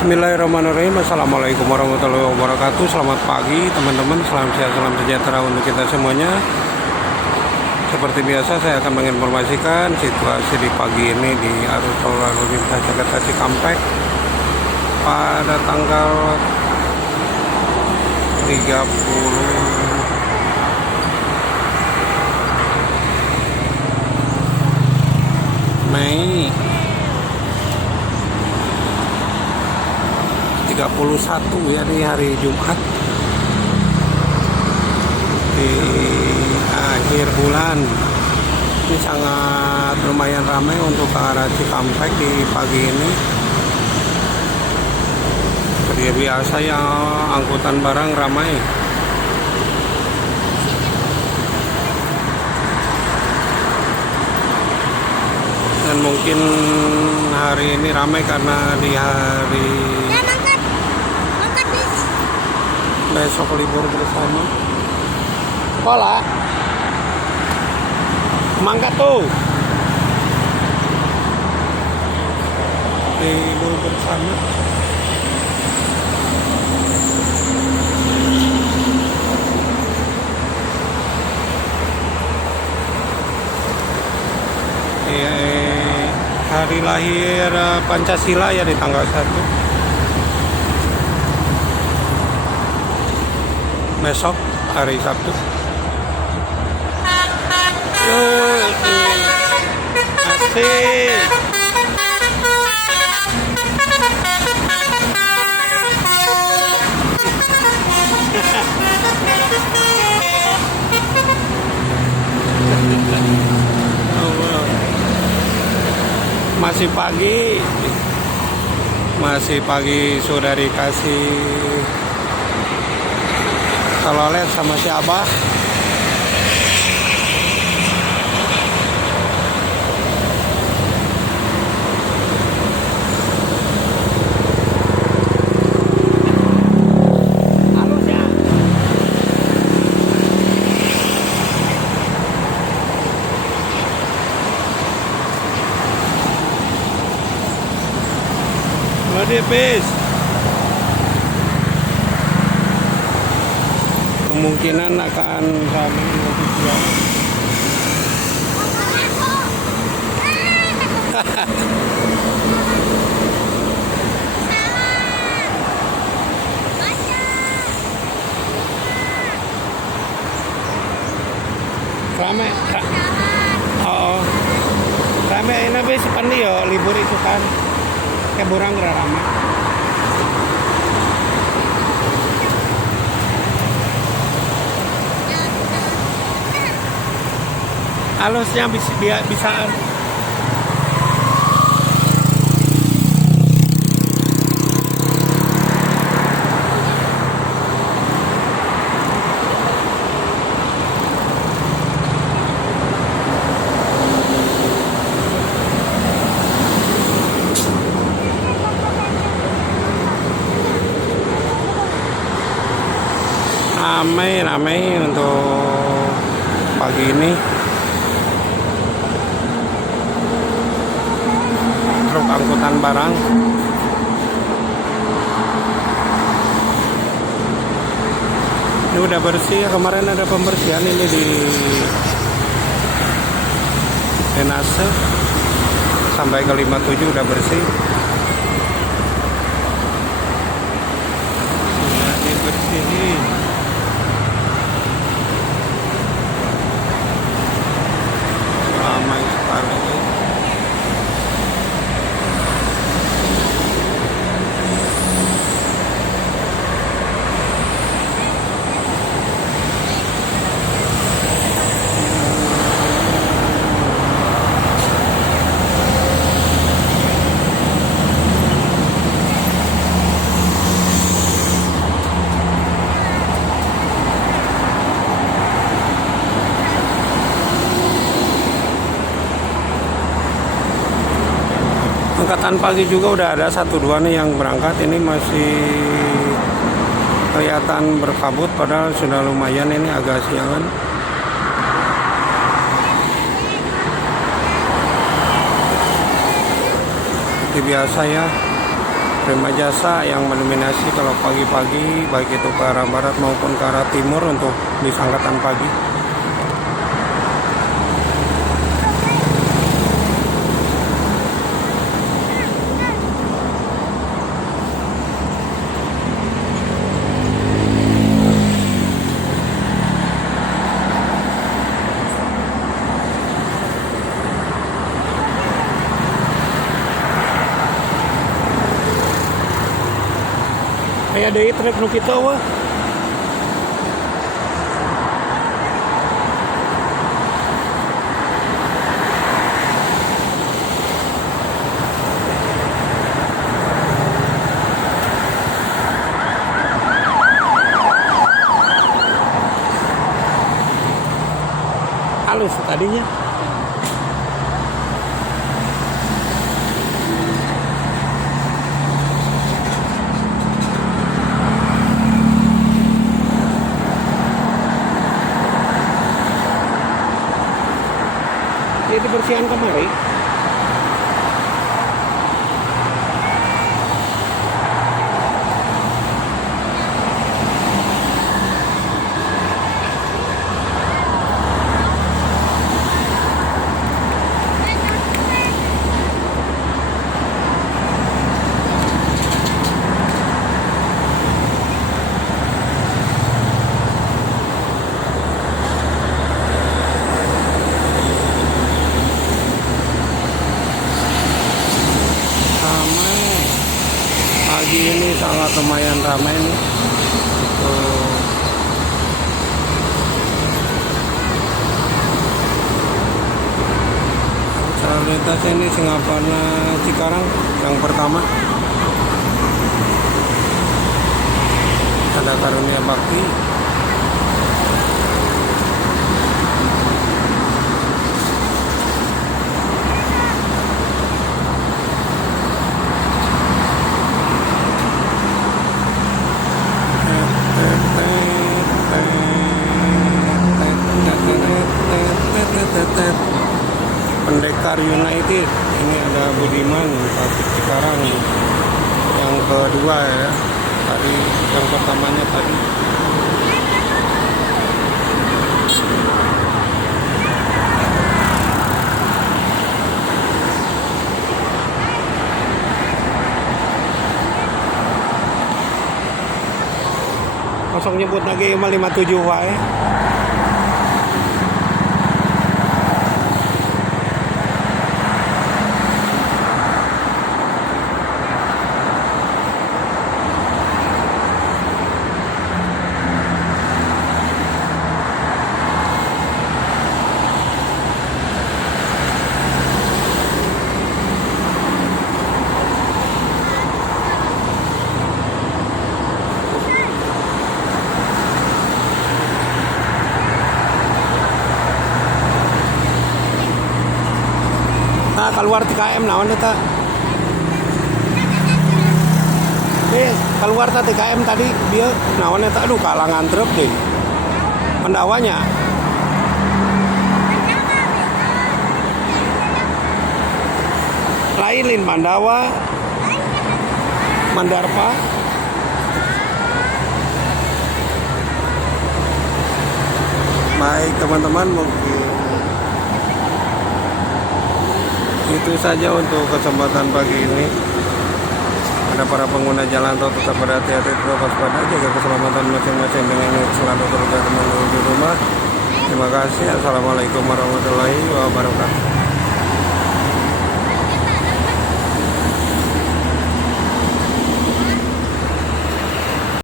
Bismillahirrahmanirrahim. Assalamualaikum warahmatullahi wabarakatuh. Selamat pagi teman-teman. Salam sehat, salam sejahtera untuk kita semuanya. Seperti biasa saya akan menginformasikan situasi di pagi ini di arus lalu lintas Jakarta Cikampek pada tanggal 30 Mei 31 ya, di hari Jumat di akhir bulan. Ini sangat lumayan ramai untuk ke arah Cikampek di pagi ini. Seperti biasa ya, angkutan barang ramai. Dan mungkin hari ini ramai karena di hari besok libur bersama. Sekolah mangkat tuh libur bersama. Hari lahir Pancasila ya di tanggal 1. Besok hari Sabtu. Asik. Masih pagi sudah dikasih telolet sama si Abah. Halusnya lo di bis. Kemungkinan akan ramai lebih jauh. Ramai. Oh, ramai ini bis seperti yo libur itu kan. Kayak burang ramai. Halusnya bisa ramai untuk pagi ini. Truk angkutan barang ini udah bersih ya. Kemarin ada pembersihan ini di Enase sampai ke 57 udah bersih. Sudah dibersihin. Ramai sekali. Angkatan pagi juga udah ada 1-2 nih yang berangkat. Ini masih kelihatan berkabut padahal sudah lumayan, ini agak siangan. Seperti biasa ya, Prima Jasa yang mendominasi kalau pagi-pagi, baik itu ke arah barat maupun ke arah timur untuk bis angkatan pagi. Aya deui trek nu kitu wah. Halus tadinya. Jadi bersihan kemari. Pagi ini sangat lumayan ramai nih. Lalu lintas ini Singaparna Cikarang yang pertama. Ada Karunia Bakti. Pendekar United, ini ada Budiman Tasik Cikarang yang kedua ya, tadi yang pertamanya tadi. Kosong nyebut lagi 57 wae. Nah, keluar TKM naon eta? Keluar TKM tadi dia naon eta? Aduh kalangan truk deh. Pendawanya. Lain Mandawa, Mandarpa. Baik teman-teman, mungkin itu saja untuk kesempatan pagi ini. Pada para pengguna jalan tol tetap berhati-hati, tetap waspada, jaga keselamatan masing-masing dengan selalu terus menuju rumah. Terima kasih. Assalamualaikum warahmatullahi wabarakatuh.